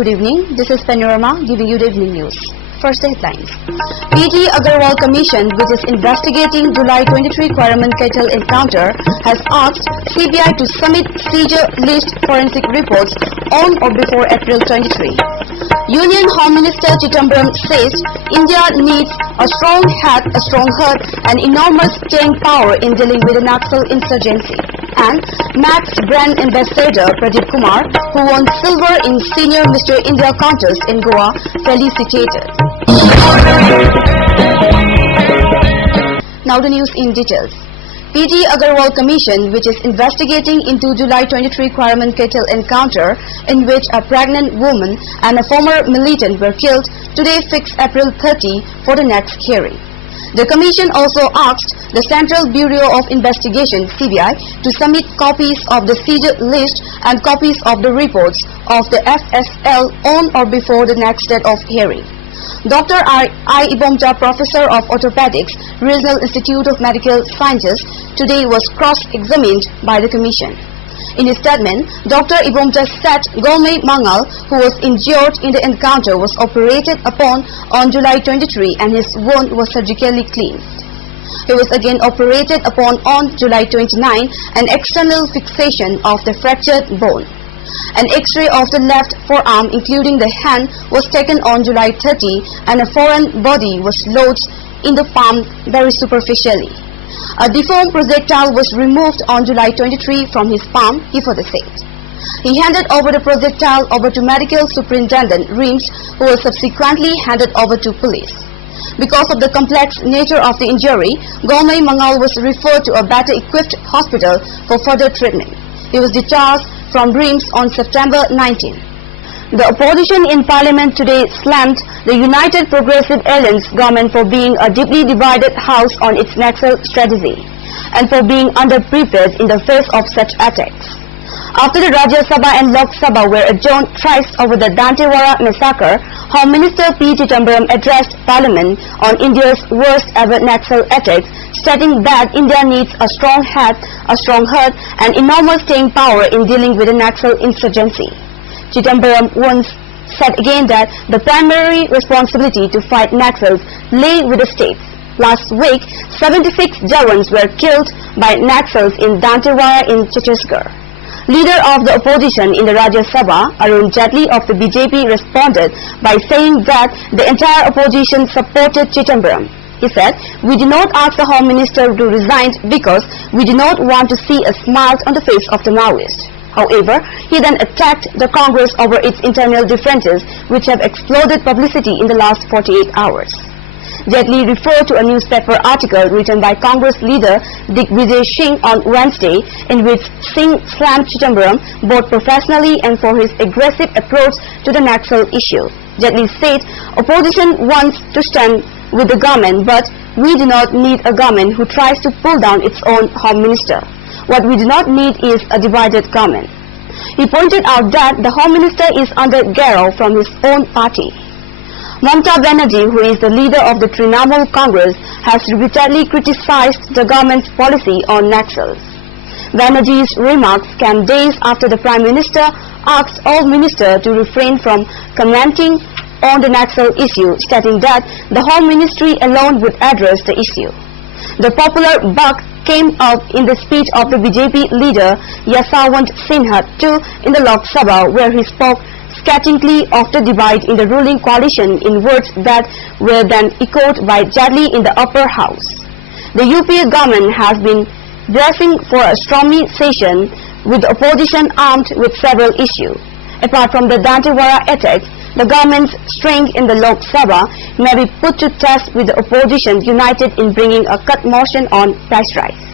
Good evening. This is Panorama giving you the evening news. First, the headlines. PG Agarwal Commission, which is investigating July 23 Quarraman Kettle encounter, has asked CBI to submit seizure list forensic reports on or before April 23. Union Home Minister Chidambaram says India needs a strong head, a strong heart, and enormous staying power in dealing with the Naxal insurgency. And Max brand ambassador Pradeep Kumar, who won silver in senior Mr. India contest in Goa, felicitated. Now the news in details. PG Agarwal Commission, which is investigating into July 23 Quarraman Kettle encounter in which a pregnant woman and a former militant were killed, today fixed April 30 for the next hearing. The Commission also asked the Central Bureau of Investigation (CBI) to submit copies of the seizure list and copies of the reports of the FSL on or before the next date of hearing. Dr. I. Ibomja, Professor of Orthopedics, Regional Institute of Medical Sciences, today was cross-examined by the Commission. In his statement, Dr. Ibomja said Golmay Mangal, who was injured in the encounter, was operated upon on July 23 and his wound was surgically cleansed. He was again operated upon on July 29 and external fixation of the fractured bone. An X-ray of the left forearm, including the hand, was taken on July 30 and a foreign body was lodged in the palm very superficially. A deformed projectile was removed on July 23 from his palm, he further said. He handed over the projectile over to Medical Superintendent Reams, who was subsequently handed over to police. Because of the complex nature of the injury, Golmay Mangal was referred to a better-equipped hospital for further treatment. He was discharged from Reams on September 19. The opposition in Parliament today slammed the United Progressive Alliance government for being a deeply divided house on its Naxal strategy and for being underprepared in the face of such attacks. After the Rajya Sabha and Lok Sabha were adjourned thrice over the Dantewara massacre, Home Minister P. Chidambaram addressed Parliament on India's worst ever Naxal attacks, stating that India needs a strong head, a strong heart, and enormous staying power in dealing with the Naxal insurgency. Chidambaram once said again that the primary responsibility to fight Naxals lay with the states. Last week, 76 Jawans were killed by Naxals in Dantewara in Chhattisgarh. Leader of the opposition in the Rajya Sabha, Arun Jaitley of the BJP, responded by saying that the entire opposition supported Chidambaram. He said, "We do not ask the Home Minister to resign because we do not want to see a smile on the face of the Maoist." However, he then attacked the Congress over its internal differences, which have exploded publicity in the last 48 hours. Jaitley referred to a newspaper article written by Congress leader Digvijay Singh on Wednesday, in which Singh slammed Chidambaram both professionally and for his aggressive approach to the Naxal issue. Jaitley said, "Opposition wants to stand with the government, but we do not need a government who tries to pull down its own Home Minister. What we do not need is a divided government." He pointed out that the Home Minister is under garrow from his own party. Mamata Banerjee, who is the leader of the Trinamool Congress, has repeatedly criticized the government's policy on Naxals. Banerjee's remarks came days after the Prime Minister asked all ministers to refrain from commenting on the Naxal issue, stating that the Home Ministry alone would address the issue. The popular buck came out in the speech of the BJP leader Yashwant Sinha too in the Lok Sabha, where he spoke scathingly of the divide in the ruling coalition in words that were then echoed by Jaitley in the upper house. The UPA government has been bracing for a stormy session with the opposition armed with several issues. Apart from the Dantewara attack, the government's strength in the Lok Sabha may be put to test with the opposition united in bringing a cut motion on price rise.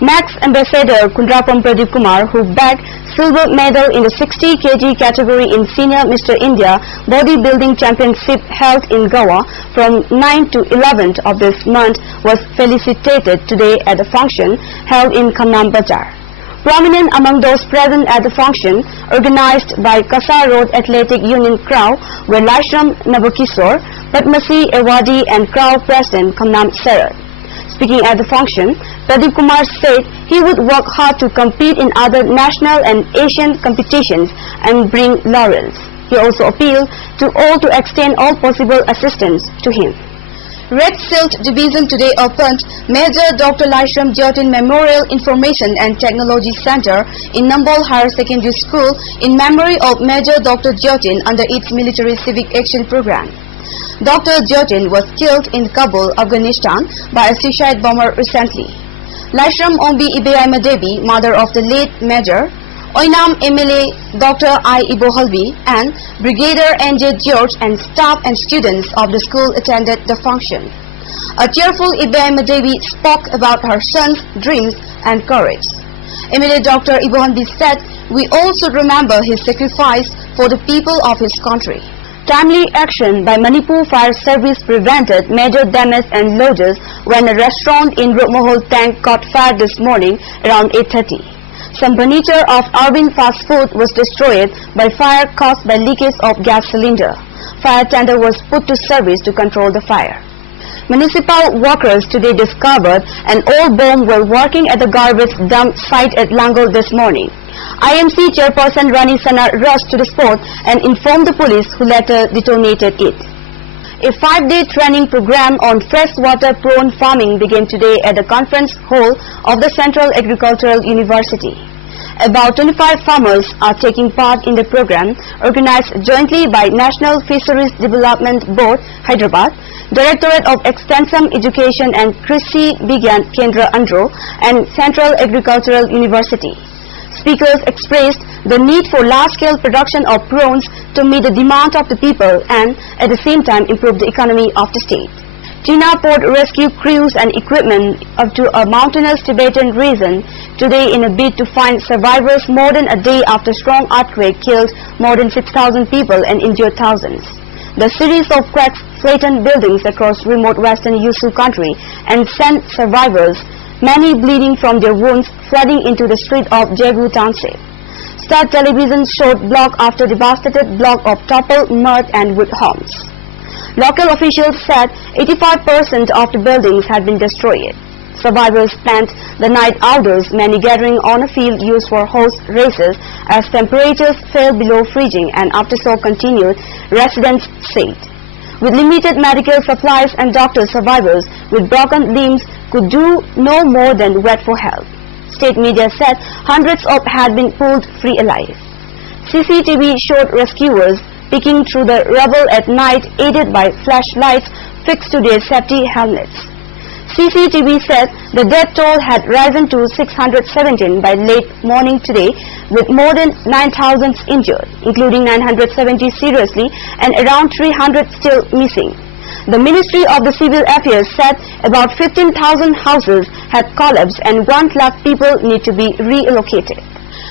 Max Ambassador Kundrapam Pradeep Kumar, who bagged silver medal in the 60 kg category in Senior Mr. India Bodybuilding Championship held in Goa from 9 to 11th of this month, was felicitated today at the function held in Khamnam Bazar. Prominent among those present at the function, organized by Kasa Road Athletic Union Crow, were Laishram Nabokishore, Padmasri Awadi and Crow President Khamnam Sarat. Speaking at the function, Pradeep Kumar said he would work hard to compete in other national and Asian competitions and bring laurels. He also appealed to all to extend all possible assistance to him. Red Silt Division today opened Major Dr. Laishram Jyotin Memorial Information and Technology Center in Nambol Higher Secondary School in memory of Major Dr. Jyotin under its Military Civic Action Program. Dr. Jyotin was killed in Kabul, Afghanistan by a suicide bomber recently. Laishram Ombi Ibeaima Devi, mother of the late Major, Oinam MLA Dr. I. Ibohalvi and Brigadier N.J. George and staff and students of the school attended the function. A tearful Ibeaima Devi spoke about her son's dreams and courage. MLA Dr. Ibohalvi said, "We also remember his sacrifice for the people of his country." Timely action by Manipur Fire Service prevented major damage and losses when a restaurant in Rukmahol Tank caught fire this morning around 8:30. Some furniture of Arvind Fast Food was destroyed by fire caused by leakage of gas cylinder. Fire tender was put to service to control the fire. Municipal workers today discovered an old bomb while working at the garbage dump site at Langol this morning. IMC chairperson Rani Sana rushed to the spot and informed the police, who later detonated it. A 5-day training program on freshwater prawn farming began today at the conference hall of the Central Agricultural University. About 25 farmers are taking part in the program, organized jointly by National Fisheries Development Board, Hyderabad, Directorate of Extension Education and Krishi Vigyan Kendra Andhra, and Central Agricultural University. Speakers expressed the need for large-scale production of prawns to meet the demand of the people and at the same time improve the economy of the state. Tina Port rescue crews and equipment up to a mountainous Tibetan region today in a bid to find survivors more than a day after strong earthquake killed more than 6,000 people and injured thousands. The series of cracks flattened buildings across remote western Yusuf country and sent survivors, many bleeding from their wounds, flooding into the street of Jegu Township. Star Television showed block after devastated block of toppled mud and wood homes. Local officials said 85% of the buildings had been destroyed. Survivors spent the night outdoors, many gathering on a field used for horse races as temperatures fell below freezing and aftershock continued, residents said. With limited medical supplies and doctors, survivors with broken limbs could do no more than wait for help. State media said hundreds of had been pulled free alive. CCTV showed rescuers picking through the rubble at night, aided by flashlights fixed to their safety helmets. CCTV said the death toll had risen to 617 by late morning today, with more than 9,000 injured, including 970 seriously and around 300 still missing. The Ministry of the Civil Affairs said about 15,000 houses had collapsed and 1 lakh people need to be relocated.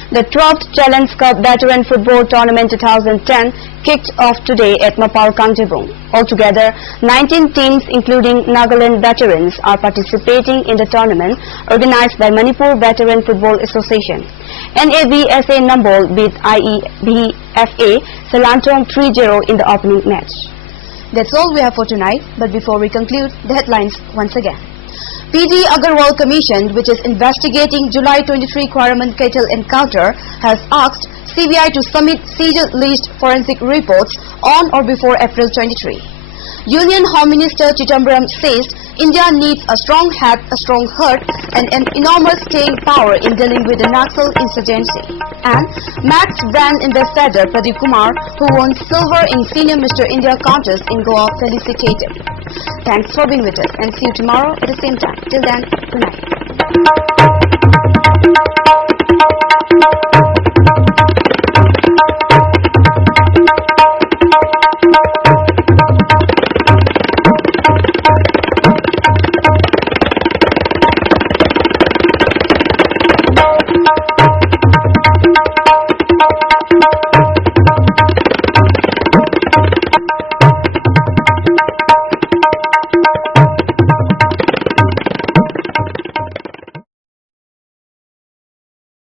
The 12th Challenge Cup Veteran Football Tournament 2010 kicked off today at Mapal Kangjabung. Altogether, 19 teams including Nagaland veterans are participating in the tournament organized by Manipur Veteran Football Association. NAVSA Nambol beat IEBFA Salantong 3-0 in the opening match. That's all we have for tonight, but before we conclude, the headlines once again. PD Agarwal Commission, which is investigating July 23 Quarryman Kettle encounter, has asked CBI to submit seizure-list forensic reports on or before April 23. Union Home Minister Chidambaram says India needs a strong head, a strong heart, and an enormous staying power in dealing with the Naxal insurgency. And Max brand ambassador Pradeep Kumar, who won silver in Senior Mr. India contest in Goa, felicitated. Thanks for being with us and see you tomorrow at the same time. Till then, good night.